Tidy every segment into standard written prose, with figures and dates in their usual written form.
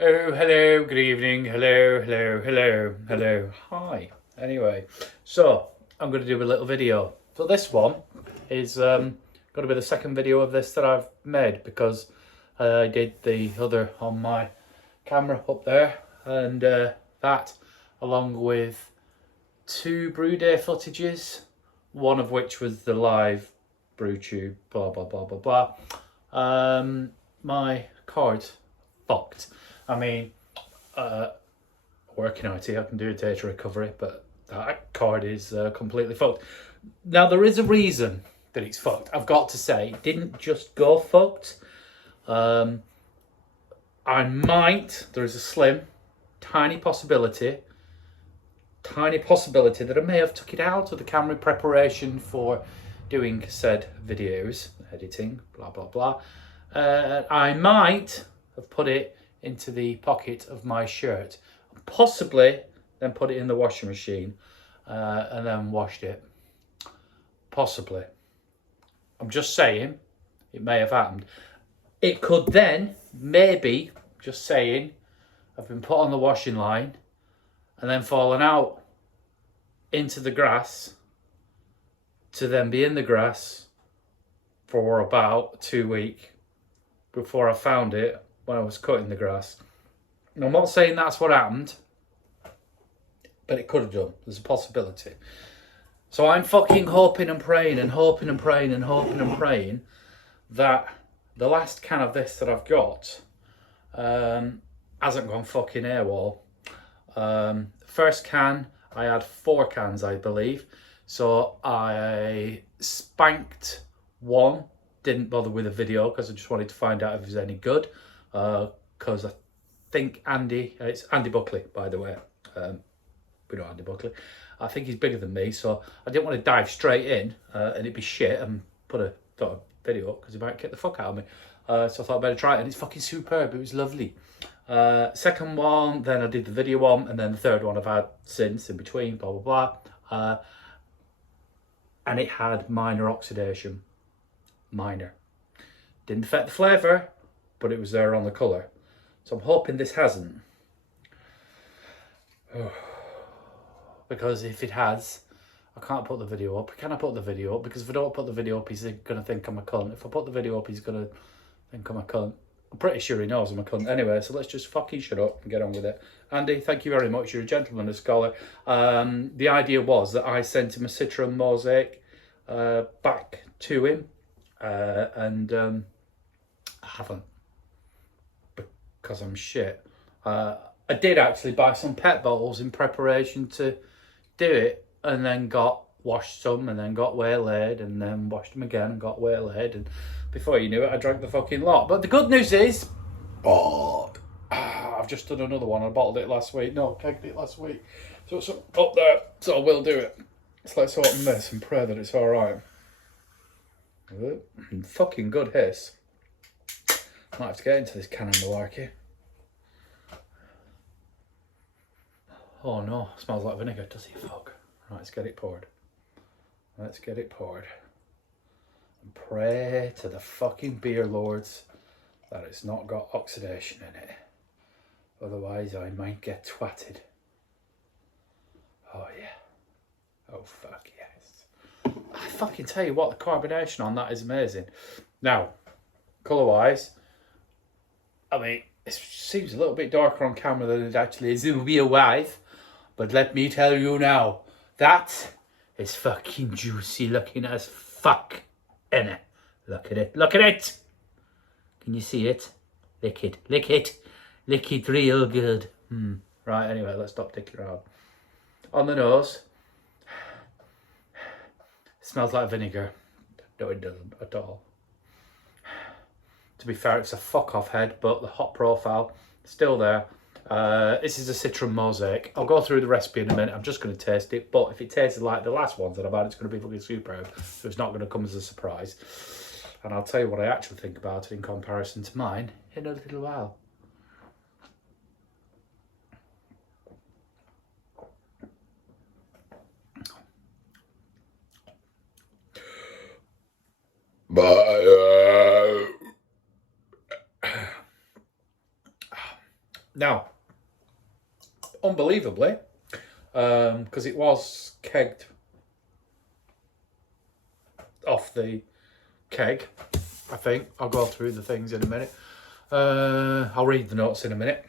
Oh, hello, good evening, hello, hi. Anyway, so I'm going to do a little video. So this one is going to be the second video of this that I've made because I did the other on my camera up there, and that along with two brew day footages, one of which was the live brew tube, blah blah blah blah blah. My card's fucked. I mean, working IT, I can do data recovery, but that card is completely fucked. Now, there is a reason that it's fucked. I've got to say, it didn't just go fucked. I might, there is a slim, tiny possibility that I may have took it out of the camera preparation for doing said videos, editing, blah, blah, blah. I might have put it into the pocket of my shirt, possibly then put it in the washing machine and then washed it. Possibly. I'm just saying, it may have happened. It could then, maybe, just saying, have been put on the washing line and then fallen out into the grass to then be in the grass for about 2 weeks before I found it when I was cutting the grass. And I'm not saying that's what happened, but it could have done. There's a possibility. So I'm fucking hoping and praying and hoping and praying and hoping and praying that the last can of this that I've got hasn't gone fucking AWOL. First can, I had 4 cans, I believe. So I spanked one, didn't bother with a video because I just wanted to find out if it was any good. Because I think it's Andy Buckley, by the way. We know Andy Buckley. I think he's bigger than me, so I didn't want to dive straight in and it'd be shit and put a video up because he might get the fuck out of me. So I thought I'd better try it, and it's fucking superb. It was lovely. Second one, then I did the video one, and then the third one I've had since in between, blah blah blah. And it had minor oxidation. Minor. Didn't affect the flavour, but it was there on the colour. So I'm hoping this hasn't. Because if it has, I can't put the video up. Can I put the video up? Because if I don't put the video up, he's going to think I'm a cunt. If I put the video up, he's going to think I'm a cunt. I'm pretty sure he knows I'm a cunt. Anyway, so let's just fucking shut up and get on with it. Andy, thank you very much. You're a gentleman, a scholar. The idea was that I sent him a Citra and Mosaic back to him. And I haven't. Because I'm shit. I did actually buy some pet bottles in preparation to do it, and then washed some, and then got waylaid, and then washed them again and got waylaid, and before you knew it I drank the fucking lot. But the good news is, I've just done another one. I bottled it last week. No, kegged it last week. So it's up there, so I will do it. So let's open this and pray that it's alright. Fucking good hiss. Might have to get into this can of malarkey. Oh no, smells like vinegar, does he? Fuck. Right, let's get it poured. Let's get it poured. And pray to the fucking beer lords that it's not got oxidation in it. Otherwise I might get twatted. Oh yeah. Oh fuck yes. I fucking tell you what, the carbonation on that is amazing. Now, colour wise, I mean, it seems a little bit darker on camera than it actually is in real life. But let me tell you now, that is fucking juicy looking as fuck, innit? Look at it, look at it! Can you see it? Lick it, lick it, lick it real good. Right, anyway, let's stop dicking around. On the nose, it smells like vinegar. No, it doesn't at all. To be fair, it's a fuck off head, but the hot profile, still there. This is a Citra and Mosaic. I'll go through the recipe in a minute. I'm just going to taste it, but if it tastes like the last ones that I've had, it's going to be fucking superb. So it's not going to come as a surprise. And I'll tell you what I actually think about it in comparison to mine in a little while. Now, unbelievably, because it was kegged off the keg, I think. I'll go through the things in a minute. I'll read the notes in a minute.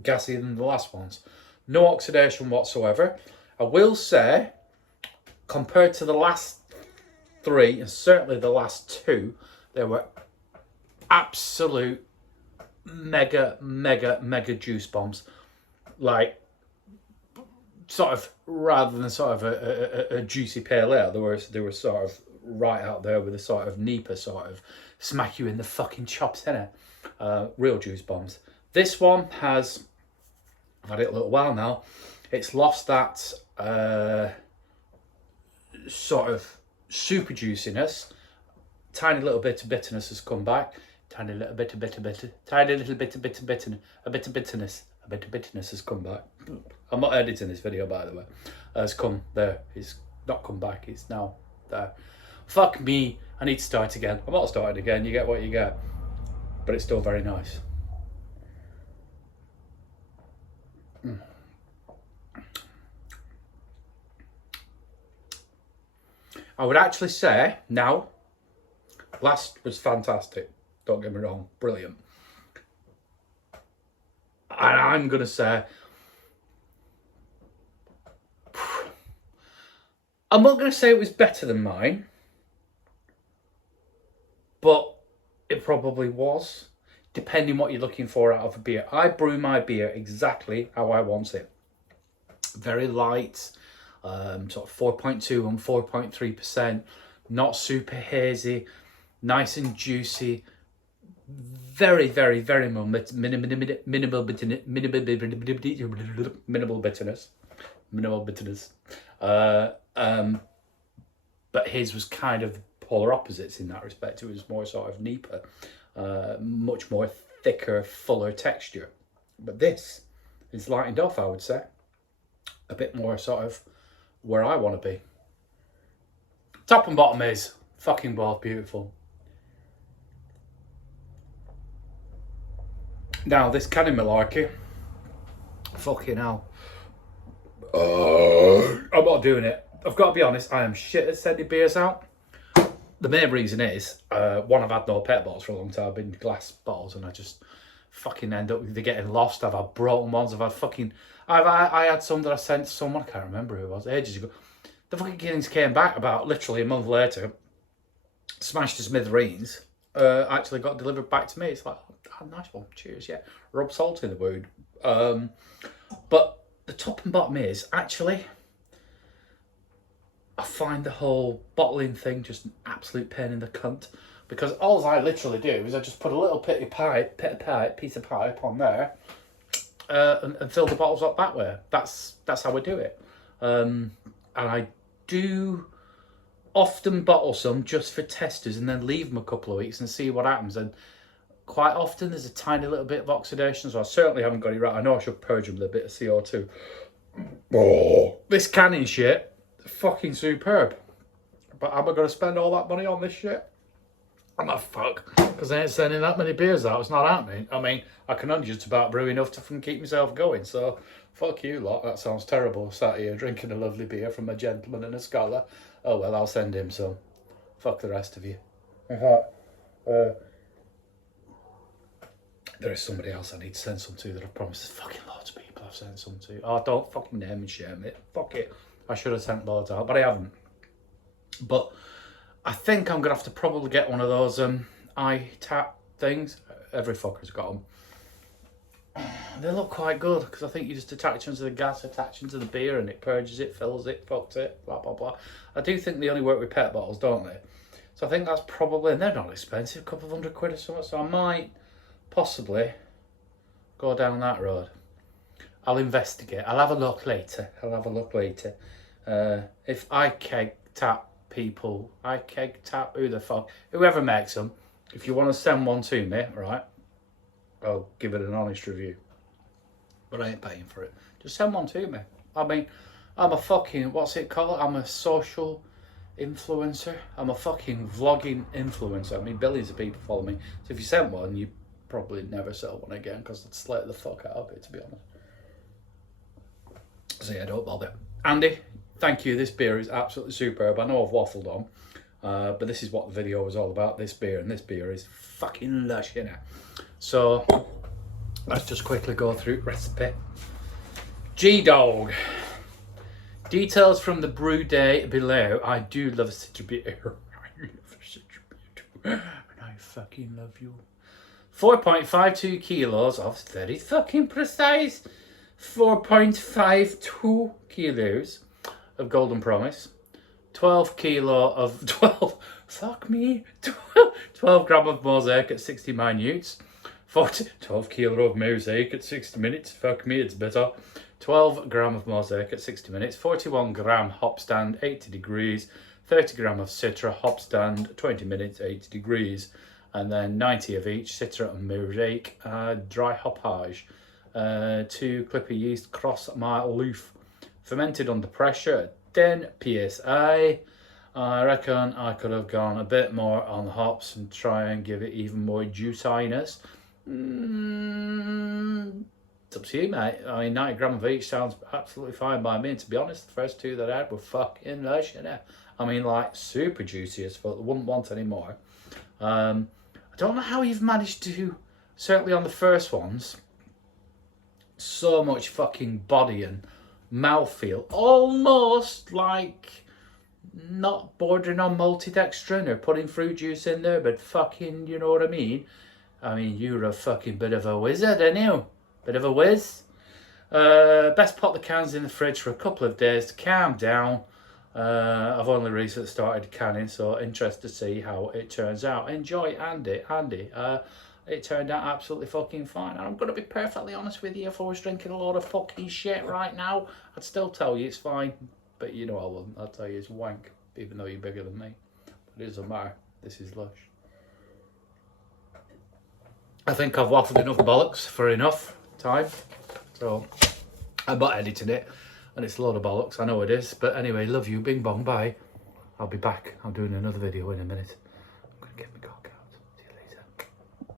Gassier than the last ones. No oxidation whatsoever. I will say, compared to the last 3, and certainly the last 2, they were absolute mega juice bombs. Like, sort of, rather than sort of a juicy pale ale, they were sort of right out there with a sort of Nipah sort of smack you in the fucking chops, innit? Real juice bombs. This one has, I've had it a little while now, it's lost that sort of super juiciness. Tiny little bit of bitterness has come back. Tiny little bit of bitterness. Tiny little bit of bitterness. A bit of bitterness. A bit of bitterness has come back. I'm not editing this video, by the way. It's come there. It's not come back. It's now there. Fuck me. I need to start again. I'm not starting again. You get what you get. But it's still very nice. I would actually say now, last was fantastic. Don't get me wrong, brilliant. And I'm going to say, I'm not going to say it was better than mine, but it probably was, depending what you're looking for out of a beer. I brew my beer exactly how I want it. Very light, sort of 4.2 and 4.3%, not super hazy, nice and juicy, very minimal bitterness. But his was kind of polar opposites in that respect. It was more sort of Nipah, much more thicker, fuller texture. But this is lightened off, I would say. A bit more sort of where I want to be. Top and bottom is fucking both beautiful. Now, this canning malarkey, fucking hell. I'm not doing it. I've got to be honest, I am shit at sending beers out. The main reason is, one, I've had no pet bottles for a long time. I've been glass bottles and I just fucking end up either getting lost. I've had broken ones. I've had fucking... I had some that I sent to someone, I can't remember who it was, ages ago. The fucking things came back about literally a month later, smashed to smithereens, actually got delivered back to me. It's like, oh, nice one, cheers, yeah. Rub salt in the wound. But the top and bottom is, actually, I find the whole bottling thing just an absolute pain in the cunt. Because all I literally do is I just put a little piece of pipe on there, and fill the bottles up that way. That's how we do it. And I do often bottle some just for testers and then leave them a couple of weeks and see what happens. And quite often there's a tiny little bit of oxidation, so I certainly haven't got it right. I know I should purge them with a bit of CO2. Oh, this canning shit, fucking superb. But am I going to spend all that money on this shit? I'm not fuck, because I ain't sending that many beers out. It's not happening. I mean, I can only just about brew enough to keep myself going, so fuck you lot. That sounds terrible. Sat here drinking a lovely beer from a gentleman and a scholar. Oh well, I'll send him some. Fuck the rest of you. There is somebody else I need to send some to that I've promised. There's fucking loads of people I've sent some to. Oh, don't fucking name and shame it. Fuck it. I should have sent loads out, but I haven't. But I think I'm going to have to probably get one of those eye tap things. Every fucker's got them. They look quite good, because I think you just attach them to the gas, attach them to the beer, and it purges it, fills it, fucks it, blah, blah, blah. I do think they only work with pet bottles, don't they? So I think that's probably, and they're not expensive, a couple of £100 or something, so I might possibly go down that road. I'll investigate. I'll have a look later. If I keg tap people, who the fuck, whoever makes them, if you want to send one to me, right, I'll give it an honest review, but I ain't paying for it. Just send one to me. I mean, I'm a fucking, what's it called, I'm a social influencer. I'm a fucking vlogging influencer. I mean, billions of people follow me, so if you send one, you probably never sell one again because I'd slate the fuck out of it, to be honest. So yeah, don't bother. Andy, thank you. This beer is absolutely superb. I know I've waffled on, but this is what the video was all about, this beer, and this beer is fucking lush, you know. So let's just quickly go through recipe. G-Dog. Details from the brew day below. I do love a Citra beer. I love a Citra beer too. And I fucking love you. 4.52 kilos of very fucking precise 4.52 kilos of Golden Promise. 12 gram of Mosaic at 60 minutes. 12 kilo of Mosaic at 60 minutes. Fuck me, it's better. 12 gram of Mosaic at 60 minutes. 41 gram hop stand, 80 degrees. 30 gram of Citra, hop stand, 20 minutes, 80 degrees. And then 90 of each Citra and Mosaic dry hoppage. 2 clipper yeast cross mile loof. Fermented under pressure at 10 psi. I reckon I could have gone a bit more on the hops and try and give it even more juiciness. It's up to you, mate. I mean, 90 gram of each sounds absolutely fine by me. And to be honest, the first 2 that I had were fucking lush, you know. I mean, like, super juicy as fuck. I wouldn't want any more. I don't know how you've managed to, certainly on the first ones, so much fucking body and mouthfeel. Almost like not bordering on maltodextrin or putting fruit juice in there, but fucking, you know what I mean? I mean, you're a fucking bit of a wizard, aren't you? Bit of a whiz. Best put the cans in the fridge for a couple of days to calm down. I've only recently started canning, so interested to see how it turns out. Enjoy, Andy. It turned out absolutely fucking fine. And I'm going to be perfectly honest with you, if I was drinking a lot of fucking shit right now, I'd still tell you it's fine. But you know I wouldn't. I'd tell you it's wank, even though you're bigger than me. But it doesn't matter. This is lush. I think I've waffled enough bollocks for enough time. So I'm not editing it. And it's a load of bollocks. I know it is. But anyway, love you. Bing bong. Bye. I'll be back. I'm doing another video in a minute. I'm going to get my cock out.